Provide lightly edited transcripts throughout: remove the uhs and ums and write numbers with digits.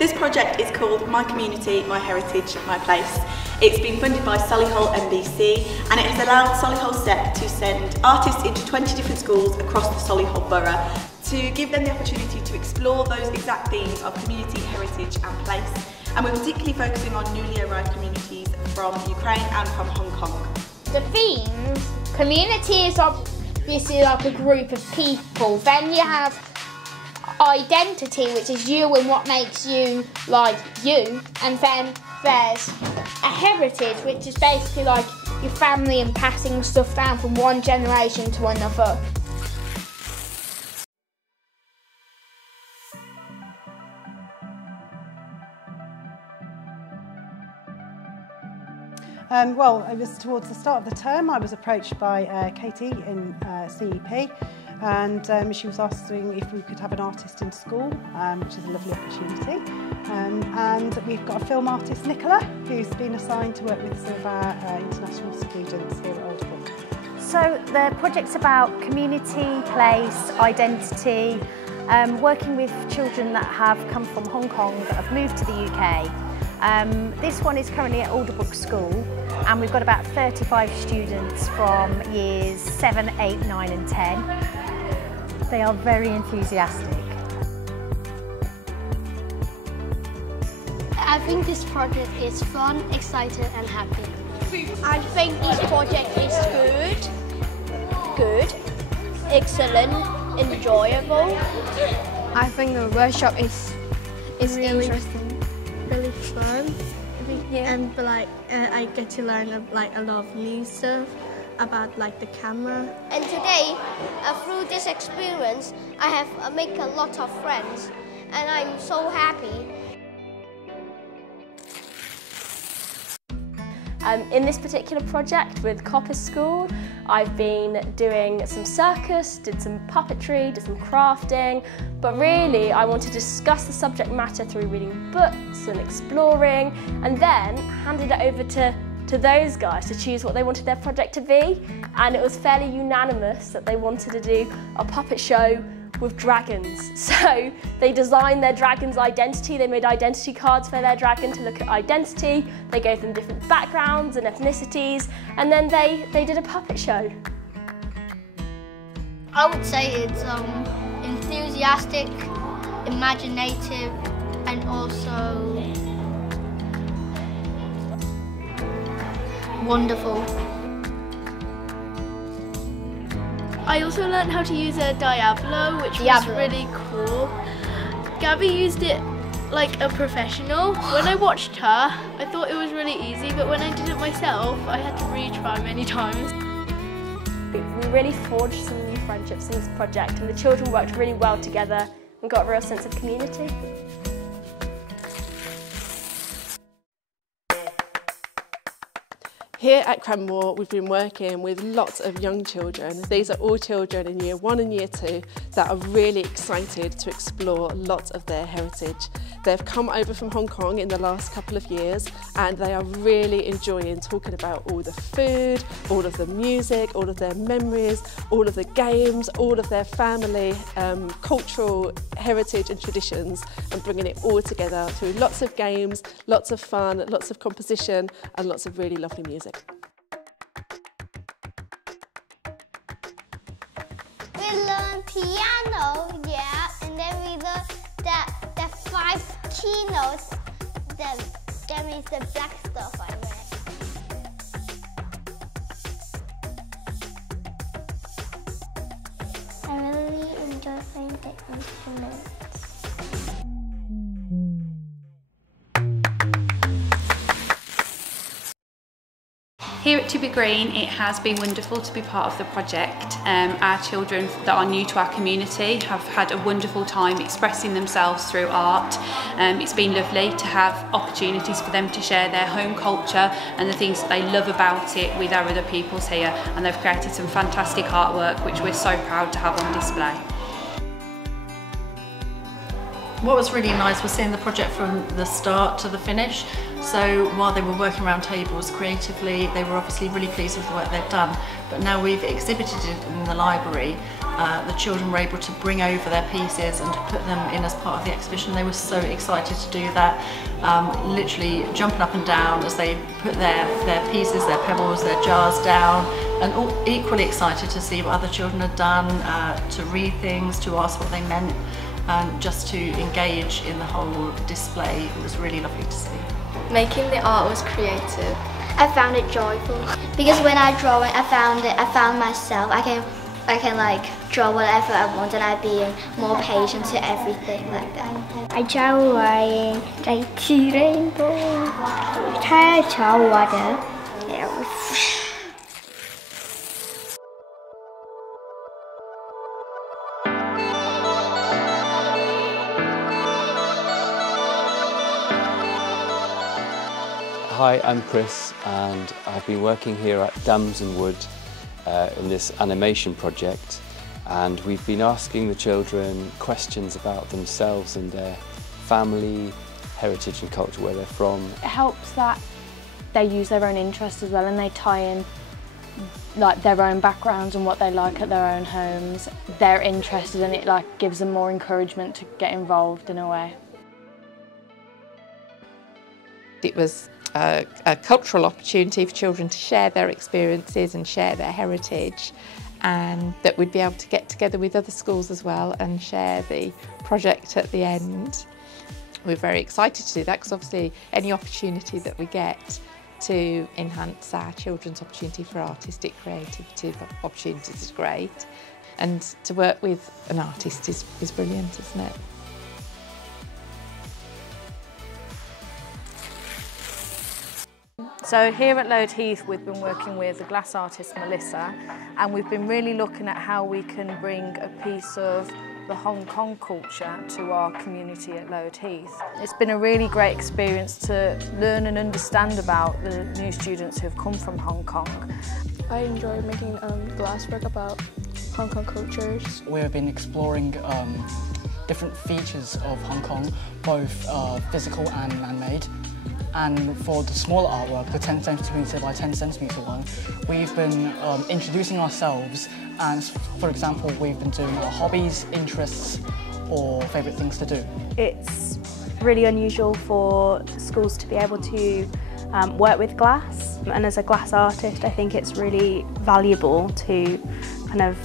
This project is called My Community, My Heritage, My Place. It's been funded by Solihull MBC and it has allowed Solihull Set to send artists into 20 different schools across the Solihull borough to give them the opportunity to explore those exact themes of community, heritage and place. And we're particularly focusing on newly arrived communities from Ukraine and from Hong Kong. The themes, community is obviously like a group of people. Then you have identity, which is you and what makes you like you. And then there's a heritage, which is basically like your family and passing stuff down from one generation to another. Well, it was towards the start of the term. I was approached by Katie in CEP, and she was asking if we could have an artist in school, which is a lovely opportunity. And we've got a film artist, Nicola, who's been assigned to work with some of our international students here at Alderbrook. So the project's about community, place, identity, working with children that have come from Hong Kong that have moved to the UK. This one is currently at Alderbrook School, and we've got about 35 students from years 7, 8, 9 and 10. They are very enthusiastic. I think this project is fun, exciting and happy. I think this project is good, excellent, enjoyable. I think the workshop is really interesting. Really fun, Yeah. and I get to learn a lot of new stuff about the camera. And today, through this experience, I have made a lot of friends, and I'm so happy. In this particular project with Copper School, I've been doing some circus, did some puppetry, did some crafting, but really I want to discuss the subject matter through reading books and exploring, and then handed it over to those guys to choose what they wanted their project to be. And it was fairly unanimous that they wanted to do a puppet show with dragons. So they designed their dragon's identity, they made identity cards for their dragon to look at identity, they gave them different backgrounds and ethnicities, and then they did a puppet show. I would say it's enthusiastic, imaginative, and also wonderful. I also learned how to use a Diablo, which was really cool. Gabby used it like a professional. When I watched her, I thought it was really easy, but when I did it myself, I had to retry many times. We really forged some new friendships in this project, and the children worked really well together and got a real sense of community. Here at Cranmore, we've been working with lots of young children. These are all children in Year 1 and Year 2 that are really excited to explore lots of their heritage. They've come over from Hong Kong in the last couple of years, and they are really enjoying talking about all the food, all of the music, all of their memories, all of the games, all of their family, cultural heritage and traditions, and bringing it all together through lots of games, lots of fun, lots of composition and lots of really lovely music. We learned piano, yeah, and then we learned that the 5 key notes, that means the black stuff I read. I really enjoy playing the instruments. Here at To Be Green, it has been wonderful to be part of the project. Our children that are new to our community have had a wonderful time expressing themselves through art. It's been lovely to have opportunities for them to share their home culture and the things that they love about it with our other pupils here, and they've created some fantastic artwork which we're so proud to have on display. What was really nice was seeing the project from the start to the finish. So while they were working around tables creatively, they were obviously really pleased with the work they've done. But now we've exhibited it in the library, the children were able to bring over their pieces and to put them in as part of the exhibition. They were so excited to do that, literally jumping up and down as they put their pieces, their pebbles, their jars down, and all equally excited to see what other children had done, to read things, to ask what they meant, and just to engage in the whole display. It was really lovely to see. Making the art was creative. I found it joyful because when I draw it, I found myself. I can like draw whatever I want, and I'm being more patient to everything like that. I draw a rainbow. I draw water. Hi, I'm Chris, and I've been working here at Dams and Wood in this animation project, and we've been asking the children questions about themselves and their family, heritage and culture, where they're from. It helps that they use their own interests as well, and they tie in like their own backgrounds and what they like at their own homes. They're interested, and it like gives them more encouragement to get involved in a way. It was a cultural opportunity for children to share their experiences and share their heritage, and that we'd be able to get together with other schools as well and share the project at the end. We're very excited to do that because obviously any opportunity that we get to enhance our children's opportunity for artistic creativity opportunities is great, and to work with an artist is brilliant, isn't it? So here at Load Heath we've been working with the glass artist Melissa, and we've been really looking at how we can bring a piece of the Hong Kong culture to our community at Load Heath. It's been a really great experience to learn and understand about the new students who have come from Hong Kong. I enjoy making glasswork about Hong Kong cultures. We've been exploring different features of Hong Kong, both physical and man-made. And for the smaller artwork, the 10 centimetre by 10 centimetre one, we've been introducing ourselves, and for example, we've been doing our hobbies, interests, or favourite things to do. It's really unusual for schools to be able to work with glass, and as a glass artist, I think it's really valuable to kind of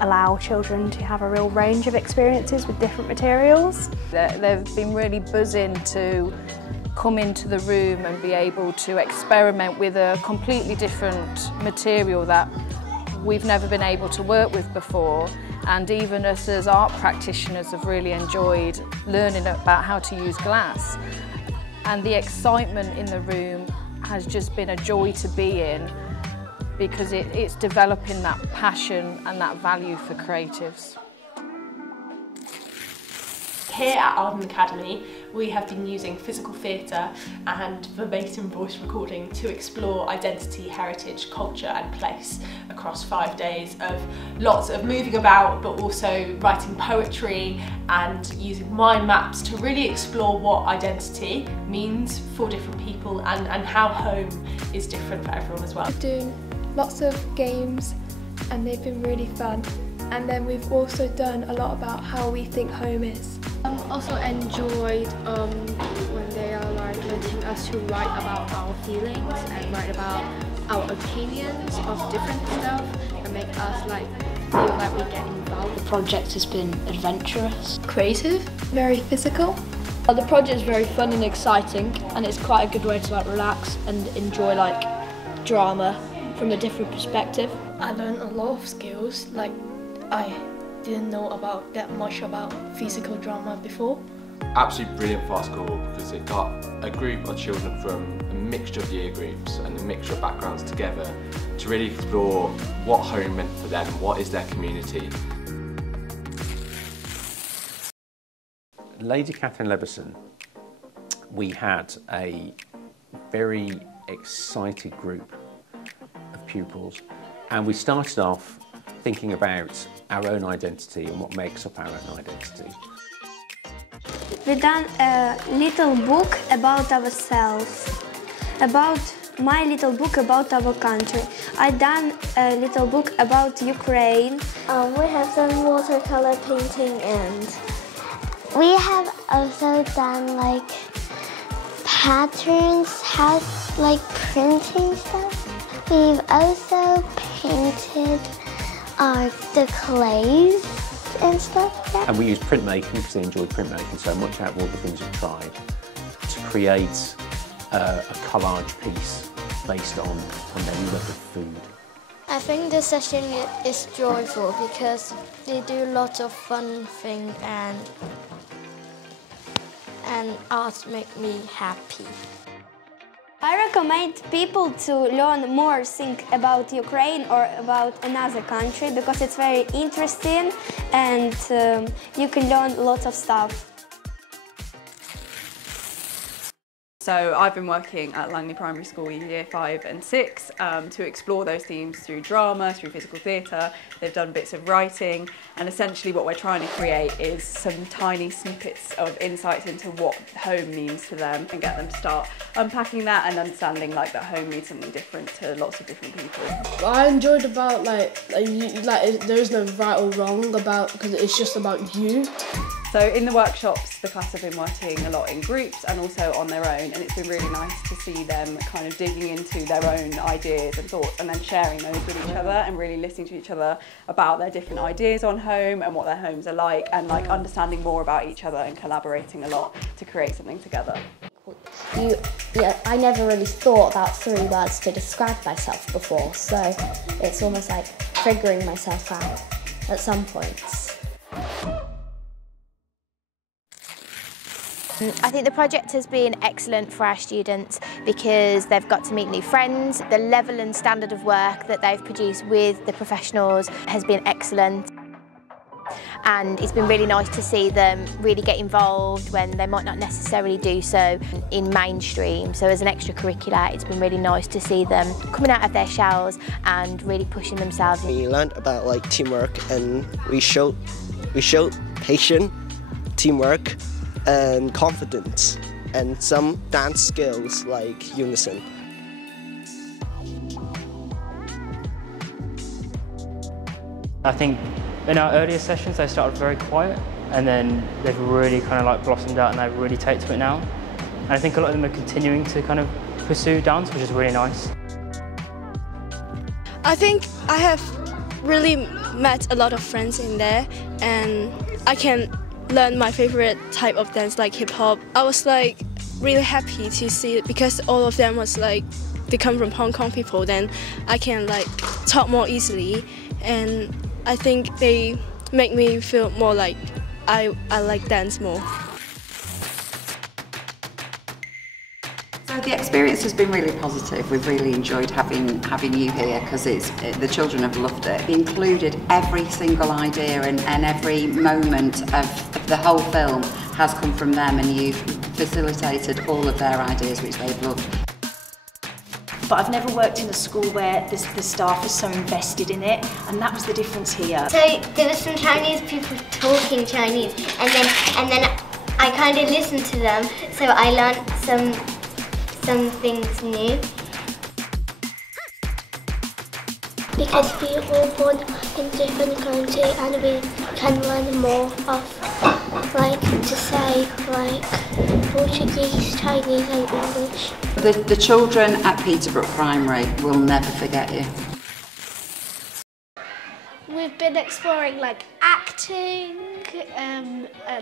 allow children to have a real range of experiences with different materials. They've been really buzzing to come into the room and be able to experiment with a completely different material that we've never been able to work with before, and even us as art practitioners have really enjoyed learning about how to use glass, and the excitement in the room has just been a joy to be in because it's developing that passion and that value for creatives. Here at Alderbrook Academy, we have been using physical theatre and verbatim voice recording to explore identity, heritage, culture and place across 5 days of lots of moving about, but also writing poetry and using mind maps to really explore what identity means for different people and how home is different for everyone as well. We're doing lots of games and they've been really fun. And then we've also done a lot about how we think home is. Also enjoyed when they are like letting us to write about our feelings and write about our opinions of different stuff and make us like feel like we get involved. The project has been adventurous, creative, very physical. The project is very fun and exciting, and it's quite a good way to like relax and enjoy like drama from a different perspective. I learned a lot of skills, like I didn't know about that much about physical drama before. Absolutely brilliant for our school because it got a group of children from a mixture of year groups and a mixture of backgrounds together to really explore what home meant for them, what is their community. Lady Catherine Leveson, we had a very excited group of pupils, and we started off thinking about our own identity and what makes up our own identity. We done a little book about ourselves, about my little book about our country. I done a little book about Ukraine. We have done watercolor painting, and we have also done like patterns, like printing stuff. We've also painted the clays and stuff. Yeah. And we use printmaking because they enjoy printmaking so much out of all the things we've tried to create a collage piece based on their love of food. I think this session is joyful because they do lots of fun things and arts make me happy. I recommend people to learn more things about Ukraine or about another country because it's very interesting and you can learn lots of stuff. So I've been working at Langley Primary School Year 5 and 6 to explore those themes through drama, through physical theatre. They've done bits of writing, and essentially what we're trying to create is some tiny snippets of insights into what home means to them and get them to start unpacking that and understanding like that home means something different to lots of different people. I enjoyed about like there's no right or wrong about because it's just about you. So in the workshops, the class have been working a lot in groups and also on their own, and it's been really nice to see them kind of digging into their own ideas and thoughts and then sharing those with each other and really listening to each other about their different ideas on home and what their homes are like and like understanding more about each other and collaborating a lot to create something together. I never really thought about 3 words to describe myself before, so it's almost like figuring myself out at some points. I think the project has been excellent for our students because they've got to meet new friends. The level and standard of work that they've produced with the professionals has been excellent. And it's been really nice to see them really get involved when they might not necessarily do so in mainstream. So as an extracurricular, it's been really nice to see them coming out of their shells and really pushing themselves. We learned about like teamwork, and we showed patience, teamwork, and confidence, and some dance skills like unison. I think in our earlier sessions they started very quiet, and then they've really kind of like blossomed out and they really take to it now. And I think a lot of them are continuing to kind of pursue dance, which is really nice. I think I have really met a lot of friends in there, and I can learn my favorite type of dance like hip-hop. I was like really happy to see it because all of them was like they come from Hong Kong people, then I can like talk more easily, and I think they make me feel more like I like dance more. So the experience has been really positive. We've really enjoyed having you here because the children have loved it. We included every single idea and every moment of the whole film has come from them, and you've facilitated all of their ideas, which they've loved. But I've never worked in a school where the staff is so invested in it, and that was the difference here. So there were some Chinese people talking Chinese, and then I kind of listened to them, so I learnt some things new. Because we are all born in different countries and we can learn more of, like, to say, like, Portuguese, Chinese and English. The children at Peterbrook Primary will never forget you. We've been exploring like acting,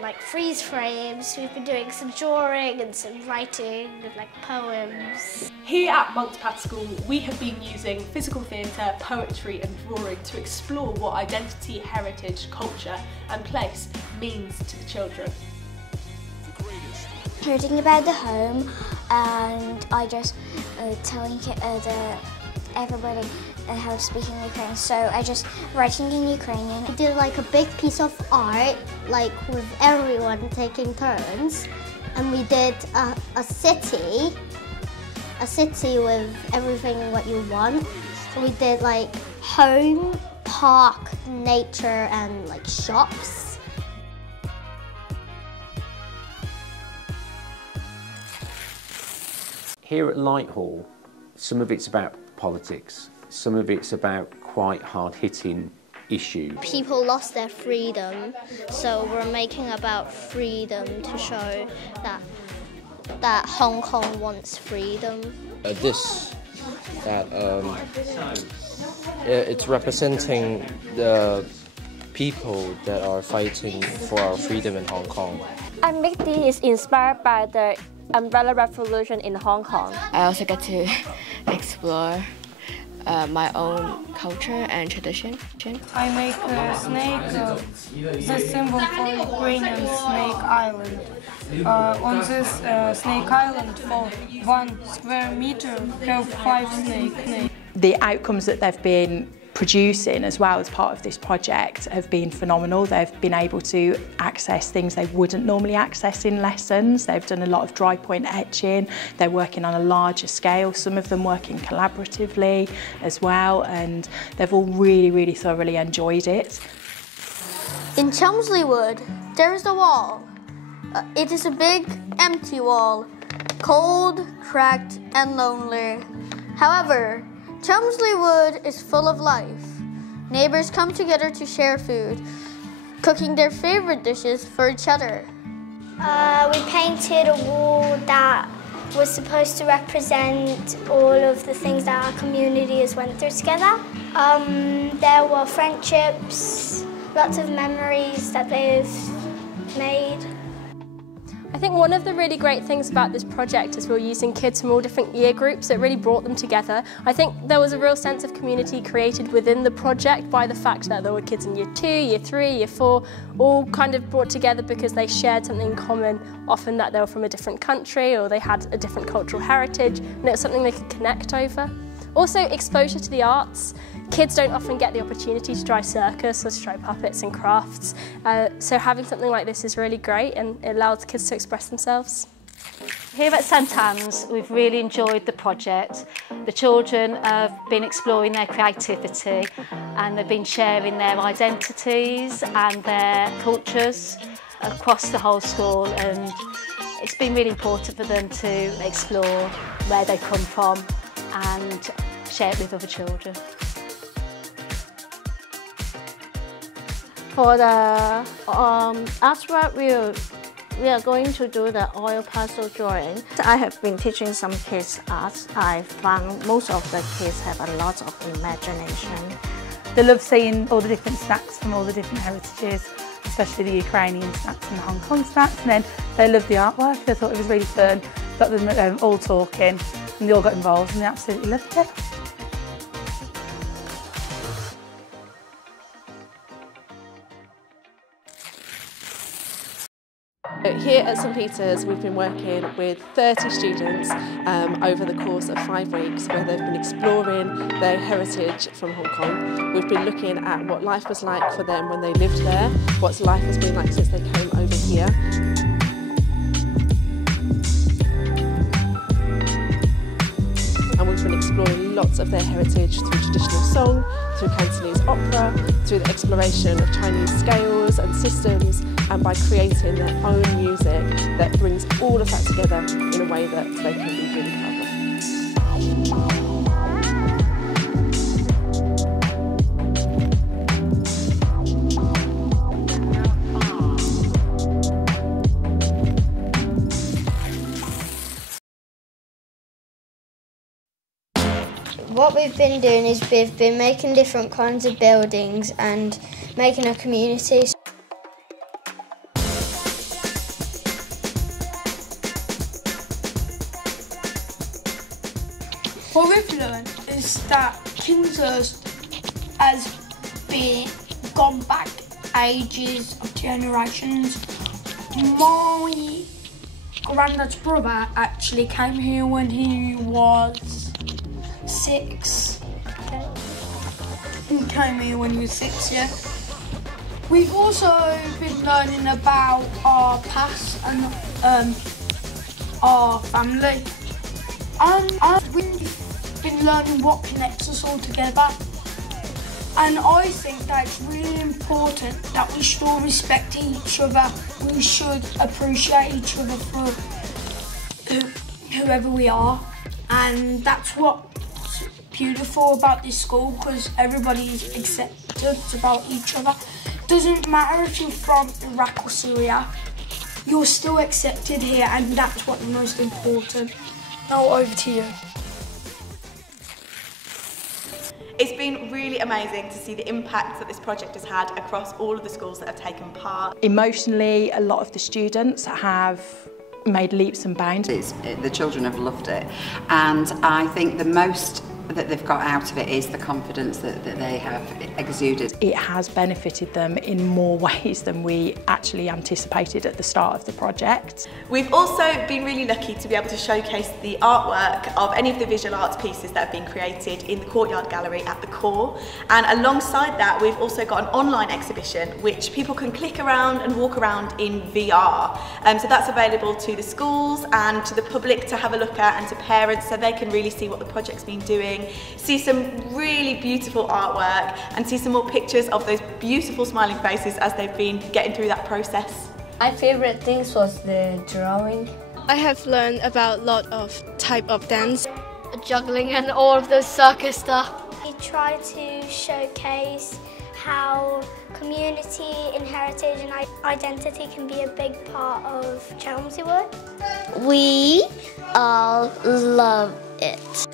like freeze frames. We've been doing some drawing and some writing and like poems. Here at Monkpath School, we have been using physical theatre, poetry and drawing to explore what identity, heritage, culture and place means to the children. Reading about the home, and I just telling everybody how to speak in Ukrainian, so I just writing in Ukrainian. We did like a big piece of art, like with everyone taking turns, and we did a city with everything what you want. So we did like home, park, nature and like shops. Here at Lighthall, some of it's about politics, some of it's about quite hard-hitting issues. People lost their freedom, so we're making about freedom to show that Hong Kong wants freedom. It's representing the people that are fighting for our freedom in Hong Kong. I make this inspired by the Umbrella Revolution in Hong Kong. I also get to explore my own culture and tradition. I make a snake, the symbol for Green and Snake Island. On this Snake Island, for 1 square meter, have 5 snakes. The outcomes that they've been producing as well as part of this project have been phenomenal. They've been able to access things they wouldn't normally access in lessons. They've done a lot of dry point etching. They're working on a larger scale, some of them working collaboratively as well, and they've all really thoroughly enjoyed it. In Chelmsley Wood, there is a wall. It is a big, empty wall, cold, cracked and lonely. However, Chelmsley Wood is full of life. Neighbors come together to share food, cooking their favorite dishes for each other. We painted a wall that was supposed to represent all of the things that our community has went through together. There were friendships, lots of memories that they've made. I think one of the really great things about this project is we're using kids from all different year groups. It really brought them together. I think there was a real sense of community created within the project by the fact that there were kids in year 2, year 3, year 4, all kind of brought together because they shared something in common, often that they were from a different country or they had a different cultural heritage, and it was something they could connect over. Also, exposure to the arts. Kids don't often get the opportunity to try circus or to try puppets and crafts, so having something like this is really great and it allows kids to express themselves. Here at St Anne's, we've really enjoyed the project. The children have been exploring their creativity and they've been sharing their identities and their cultures across the whole school, and it's been really important for them to explore where they come from and share it with other children. For the artwork, we are going to do the oil pastel drawing. I have been teaching some kids art. I found most of the kids have a lot of imagination. They love seeing all the different snacks from all the different heritages, especially the Ukrainian snacks and the Hong Kong snacks, and then they loved the artwork. They thought it was really fun. Got them all talking and they all got involved and they absolutely loved it. Here at St Peter's, we've been working with 30 students over the course of 5 weeks, where they've been exploring their heritage from Hong Kong. We've been looking at what life was like for them when they lived there, what life has been like since they came over here. And we've been exploring lots of their heritage through traditional song, through Cantonese opera, through the exploration of Chinese scales and systems, and by creating their own music that brings all of that together in a way that they can be really proud of. What we've been doing is we've been making different kinds of buildings and making a community. What we've learned is that Kingshurst has been gone back ages of generations. My granddad's brother actually came here when he was 6. He came here when he was 6, yeah. We've also been learning about our past and our family. And we've been learning what connects us all together. And I think that it's really important that we should all respect each other. We should appreciate each other for whoever we are. and that's what's beautiful about this school, because everybody's accepted about each other. Doesn't matter if you're from Iraq or Syria, you're still accepted here, and that's what's most important. Now over to you. It's been really amazing to see the impact that this project has had across all of the schools that have taken part. Emotionally, a lot of the students have made leaps and bounds. The children have loved it, and I think the most that they've got out of it is the confidence that they have exuded. It has benefited them in more ways than we actually anticipated at the start of the project. We've also been really lucky to be able to showcase the artwork of any of the visual arts pieces that have been created in the Courtyard Gallery at the core, and alongside that we've also got an online exhibition which people can click around and walk around in VR. So that's available to the schools and to the public to have a look at, and to parents, so they can really see what the project's been doing, see some really beautiful artwork and see some more pictures of those beautiful smiling faces as they've been getting through that process. My favourite things was the drawing. I have learned about a lot of type of dance. Juggling and all of the circus stuff. We try to showcase how community and heritage and identity can be a big part of Chelmsford. We all love it.